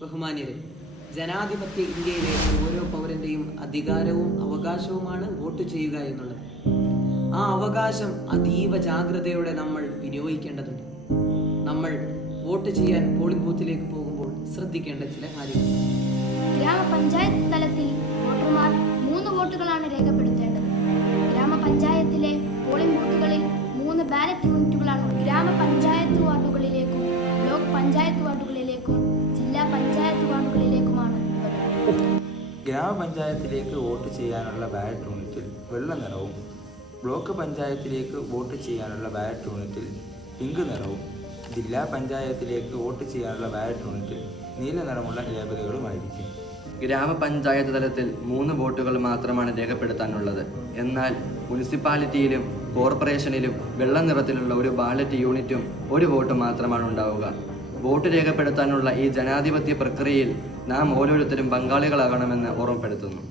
ബഹുമാന്യരെ, ജനാധിപത്യ ഇന്ത്യയിലെ ഓരോ പൗരന്റെയും അധികാരവും അവകാശവുമാണ് വോട്ട് ചെയ്യുക എന്നുള്ളത്. ആ അവകാശം അതീവ ജാഗ്രതയോടെ നമ്മൾ വിനിയോഗിക്കേണ്ടതുണ്ട്. നമ്മൾ വോട്ട് ചെയ്യാൻ പോളിംഗ് ബൂത്തിലേക്ക് പോകുമ്പോൾ ശ്രദ്ധിക്കേണ്ട ചില കാര്യങ്ങൾ. ഗ്രാമപഞ്ചായത്ത് തലത്തിൽ വോട്ടർമാർ 3 വോട്ടുകളാണ് രേഖപ്പെടുത്തേണ്ടത്. ഗ്രാമപഞ്ചായത്തിലെ പോളിംഗ് ബൂത്തുകളിൽ 3 ബാലറ്റ് യൂണിറ്റുകളാണ് ഗ്രാമപഞ്ചായത്ത് വാർഡുകളിലേക്കും ബ്ലോക്ക് പഞ്ചായത്ത് വാർഡുകളിലേക്കും ജില്ലാ പഞ്ചായത്ത് വാർഡുകളിലേക്കുമാണ് ഉള്ളത്. ഗ്രാമപഞ്ചായത്തിലേക്ക് വോട്ട് ചെയ്യാനുള്ള ബാലറ്റ് യൂണിറ്റിൽ വെള്ള നിറവും ബ്ലോക്ക് പഞ്ചായത്തിലേക്ക് വോട്ട് ചെയ്യാനുള്ള ബാലറ്റ് യൂണിറ്റിൽ പിങ്ക് നിറവും ജില്ലാ പഞ്ചായത്തിലേക്ക് വോട്ട് ചെയ്യാനുള്ള ബാലറ്റ് യൂണിറ്റിൽ നീല നിറമുള്ള ലേബലുകളുമായിരിക്കും. ഗ്രാമപഞ്ചായത്ത് തലത്തിൽ 3 വോട്ടുകൾ മാത്രമാണ് രേഖപ്പെടുത്താനുള്ളത്. എന്നാൽ മുനിസിപ്പാലിറ്റിയിലും കോർപ്പറേഷനിലും വെള്ള നിറത്തിലുള്ള ഒരു ബാലറ്റ് യൂണിറ്റും 1 വോട്ട് മാത്രമാണ് ഉണ്ടാവുക. വോട്ട് രേഖപ്പെടുത്താനുള്ള ഈ ജനാധിപത്യ പ്രക്രിയയിൽ നാം ഓരോരുത്തരും പങ്കാളികളാകണമെന്ന് ഓർമ്മപ്പെടുത്തുന്നു.